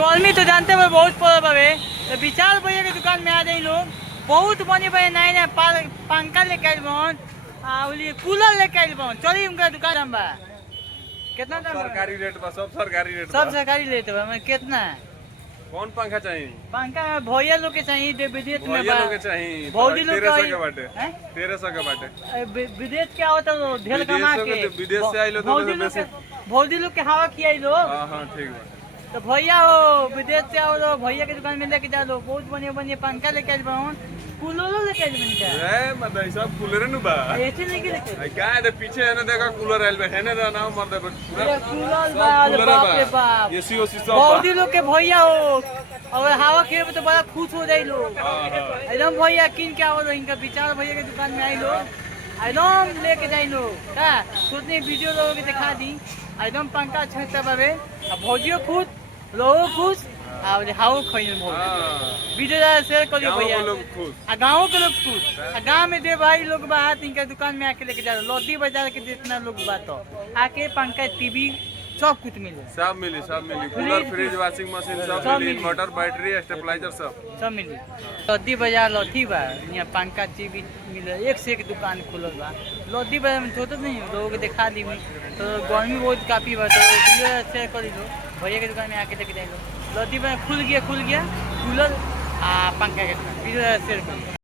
गर्मी तो जानते हो बहुत पड़ पड़े तो विचार भैया के दुकान में आ जाए लोग बहुत बने बने नए नए पंखा लेके आइल बन कूलर लेके आइल बन चलिए उनका दुकान बा कितना दाम सरकारी रेट बा सब सरकारी रेट सब सरकारी लेते बा मैं कितना कौन पंखा चाहिए पंखा भैया लोग के चाहिए विदेश में भैया लोग के चाहिए भौजी लोग 1300 के बाटे 1300 के बाटे विदेश क्या होता है ढेर कमा के विदेश से आइलो तो भौजी लोग के हवा किया लोग हां ठीक बा तो भैया हो विदेश से आओ तो भैया के दुकान में लेके जा लो बहुत बढ़िया बढ़िया पंखा लेके आइल बाहन कूलर लेके आइल बन क्या ए मतलब सब कूलर नु बा ऐसे नहीं के लेके क्या है पीछे है ना देखा कूलर आइल बा है ना नाम मर दे पूरा कूलर बाप रे बाप एसी ओसी सब भौजी लोग के भैया हो और हवा खेब तो बड़ा खुश हो जाए लोग एकदम भैया किन के आओ इनका विचार भैया के दुकान में आई लोग एकदम लेके जाए लोग का सोचने वीडियो लोगों के दिखा दी एकदम पंखा छेता बाबे अब भौजियो खुश लोगो खुश और हाउ खइल बहुत वीडियो शेयर करियो भैया आ गाँव के लोग खुश आ गाँव में दे भाई लोग बात इनका दुकान में आके लेके जा लोधी बाजार के जितना लोग बात हो आके पंखा टीवी सब कुछ मिले सब मिली कूलर फ्रिज वॉशिंग मशीन सब मिली इन्वर्टर बैटरी स्टेबलाइजर सब मिली लोधी बाजार लोधी बा यहाँ पंखा टीवी मिले एक से एक दुकान खुलल बा लोधी बाजार में छोटे नहीं लोगों को दिखा दी तो गर्मी बहुत काफी बा तो वीडियो शेयर करी लो भैया के दुकान में आके लेके जाए लो लोधी बाजार खुल गया कूलर पंखा के दुकान वीडियो शेयर करी